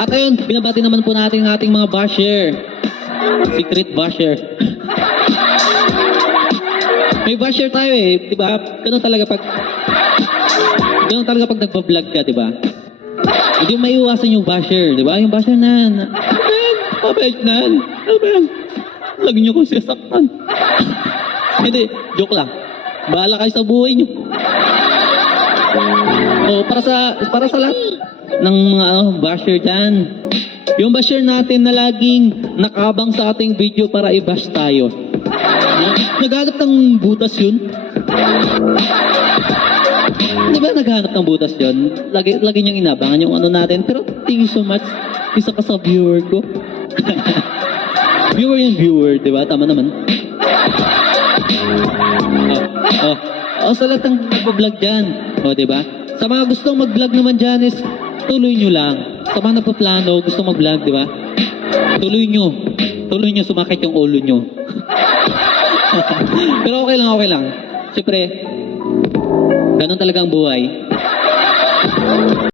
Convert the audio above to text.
At ayun, binabati naman po natin ang ating mga basher. Secret basher. May basher tayo eh, di ba? Ganun talaga pag... Ganun talaga pag nagpa-vlog ka, di ba? Hindi mo maiiwasan yung basher, di ba? Yung basher na... na "Man, Mabait na. Ano ba yan? Lagi niyo ko sasaktan. Hindi, joke lang. Bahala kayo sa buhay niyo. Oh, para sa para sa lahat ng mga ano, basher dyan. Yung basher natin na laging nakabang sa ating video para i-bash tayo. Naghanap ng butas yun. Di ba naghanap ng butas yun? Lagi, lagi niyang inabangan yung ano natin. Pero thank you so much. Isa ka sa viewer ko. viewer yung viewer, di ba? Tama naman. Oh, oh. Oh, sa lahat ng nagpa-vlog dyan. Oh, di ba? Sa mga gustong mag-vlog naman dyan is tuloy nyo lang. Sa mga nagpa-plano, gusto mag-vlog, di ba? Tuloy nyo. Tuloy nyo sumakit yung ulo nyo. Pero okay lang, okay lang. Siyempre, ganun talaga ang buhay.